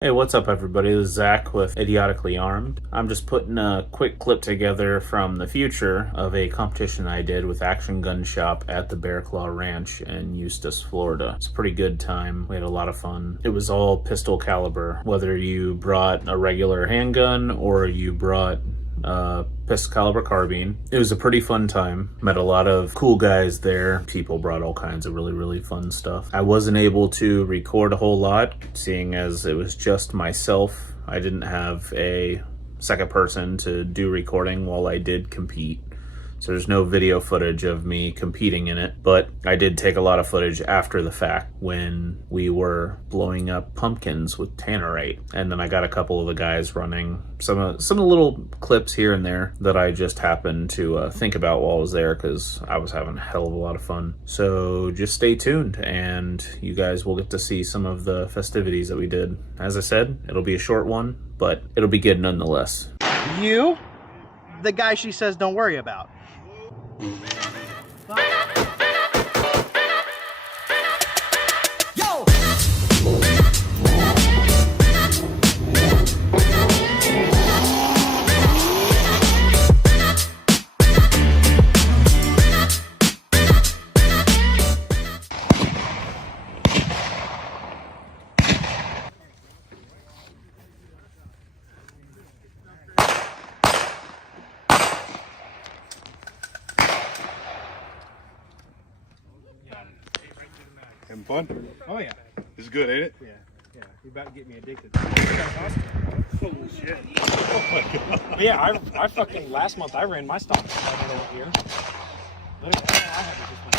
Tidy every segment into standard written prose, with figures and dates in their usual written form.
Hey, what's up everybody? This is Zach with Idiotically Armed. I'm just putting a quick clip together from the future of a competition I did with Action Gun Shop at the Bear Claw Ranch in Eustis, Florida. It's a pretty good time. We had a lot of fun. It was all pistol caliber, whether you brought a regular handgun or you brought pistol caliber carbine. It was a pretty fun time. Met a lot of cool guys there. People brought all kinds of really fun stuff. I wasn't able to record a whole lot, seeing as it was just myself. I didn't have a second person to do recording while I did compete. So there's no video footage of me competing in it, but I did take a lot of footage after the fact when we were blowing up pumpkins with tannerite. And then I got a couple of the guys running some little clips here and there that I just happened to think about while I was there, because I was having a hell of a lot of fun. So just stay tuned and you guys will get to see some of the festivities that we did. As I said, it'll be a short one, but it'll be good nonetheless. You, the guy she says don't worry about. Having fun? Oh yeah. This is good, ain't it? Yeah. You're about to get me addicted. Holy shit. Oh my god. But yeah, I fucking last month I ran my stock here. Look at that. I had to just went.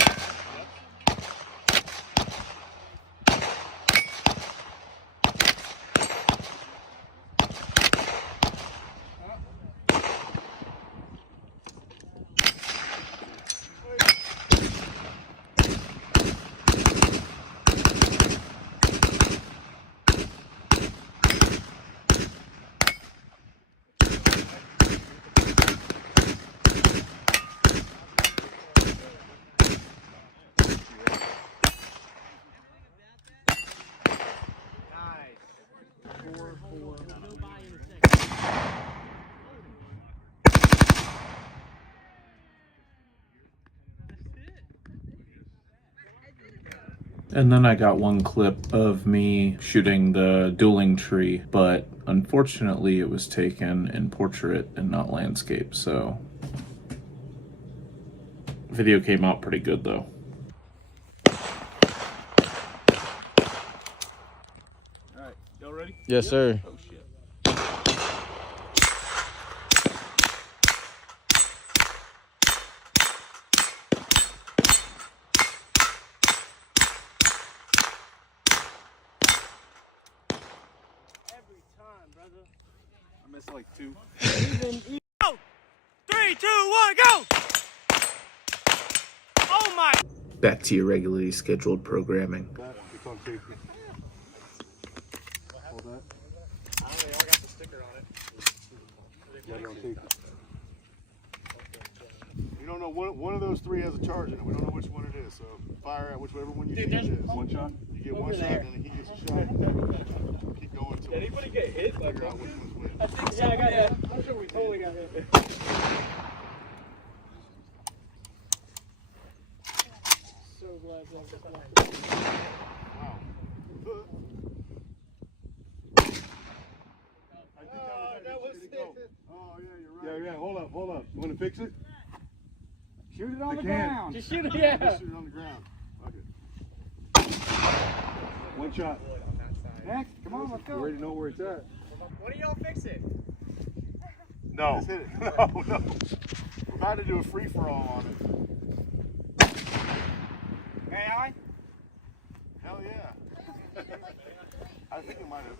And then I got one clip of me shooting the dueling tree, but unfortunately it was taken in portrait and not landscape, so video came out pretty good though. Alright, y'all ready? Yes, sir. Oh shit. I missed like two. Go! 3, 2, 1, go! Oh my! Back to your regularly scheduled programming. It's on tape. Hold that. I got the sticker on it. Yeah, on tape. You don't know, one of those three has a charge in it. We don't know which one it is, so fire at whichever one you think it is. One shot? You get one shot, and then he gets a shot. Keep going until Anybody get hit? figure out which one's which. I think so. Yeah, I got hit. I'm sure we totally got hit. So glad that was Wow. that was Did it go? Oh, yeah, you're right. Yeah, hold up. You want to fix it? Shoot it on the ground. Just shoot it, Just yeah. shoot it on the ground. Okay. One shot. Next, come on, let's You already know where it's at. What do y'all fix it? No. Just hit it. No. We're about to do a free-for-all on it. May I? Hell yeah. I think I might have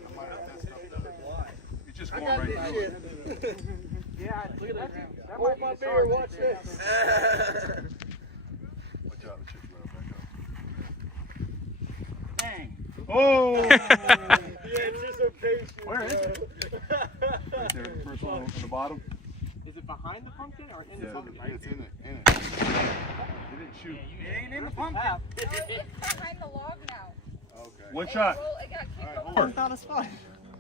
messed up though. It's just going right through it. Yeah, look at that. Hold my beer, watch this. Watch out, the chick's right back up. Dang. Oh! The anticipation. Where is it? Right there, the first one on the bottom. Is it behind the pumpkin or in the pumpkin? It's in it. It didn't shoot. It ain't in the pumpkin. It's behind the log now. Okay. One shot. Well, it got kicked All right, over. hold on. Not as fun.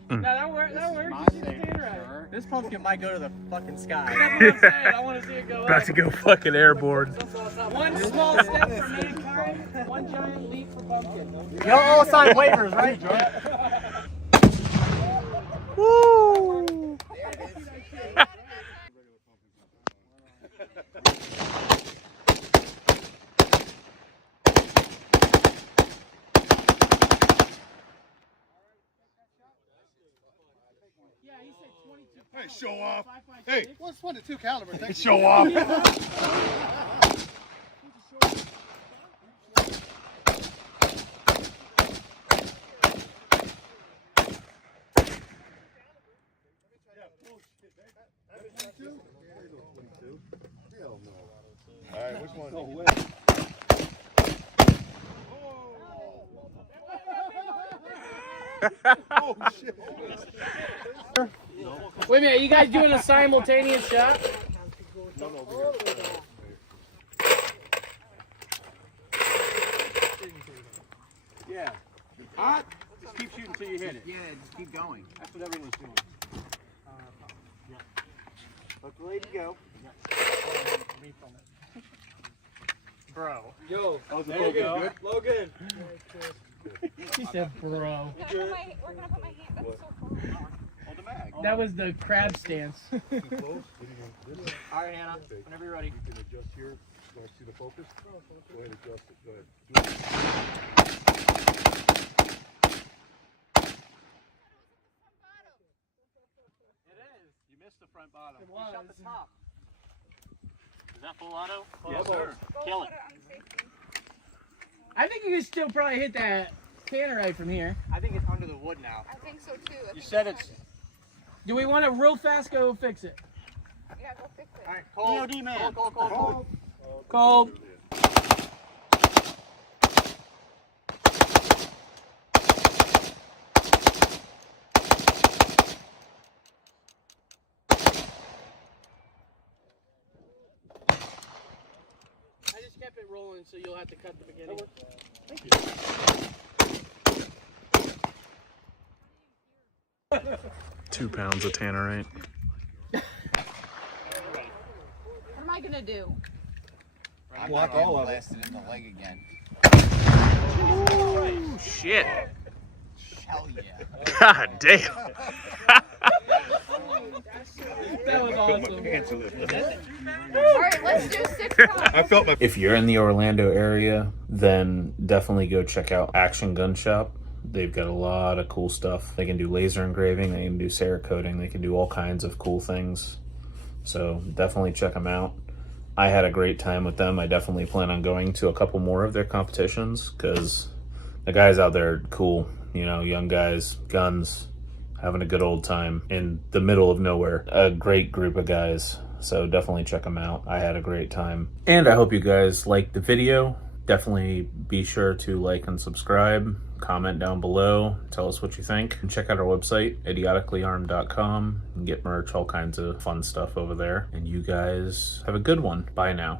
No, that works. That works. You see the tannerite. This pumpkin might go to the fucking sky. That's what I'm saying. I want to see it go About up. to go fucking airborne. One small step for mankind, one giant leap for pumpkin. Y'all all sign waivers, right? Woo! Hey, show off. Hey, What's 22 caliber? show off. All right, which one? Oh, oh shit. Wait a minute, you guys doing a simultaneous shot? Yeah. Hot? Just keep shooting until you hit it. Yeah, just keep going. That's what everyone's doing. Let the lady go. Bro. Yo, There you go. Logan. He said bro. We're gonna put my hand. That's so cool. Hold the bag. That was the crab stance. All right, Hannah. Whenever you're ready. You can adjust here. Want to see the focus? Go ahead, adjust it. Go ahead. It is. You missed the front bottom. It was. You shot the top. Is that full auto? Yes, sir. Kill it. I think you can still probably hit that tannerite from here. I think it's under the wood now. I think so too. You said it's. Do we want to real fast go fix it? Yeah, go fix it. All right, Cole. DOD man. Cole. Cold. I just kept it rolling, so you'll have to cut the beginning. 2 pounds of tannerite. What am I gonna do? Block all of it. Blasted in the leg again. Oh, shit. Hell yeah. God damn. That was awesome. All right, let's do 6 pounds. I felt my. If you're in the Orlando area, then definitely go check out Action Gun Shop. They've got a lot of cool stuff. They can do laser engraving, they can do Cerakoting, they can do all kinds of cool things. So definitely check them out. I had a great time with them. I definitely plan on going to a couple more of their competitions because the guys out there are cool. You know, young guys, guns, having a good old time in the middle of nowhere. A great group of guys. So definitely check them out. I had a great time. And I hope you guys liked the video. Definitely be sure to like and subscribe. Comment down below. Tell us what you think. And check out our website, idioticallyarmed.com. And get merch, all kinds of fun stuff over there. And you guys have a good one. Bye now.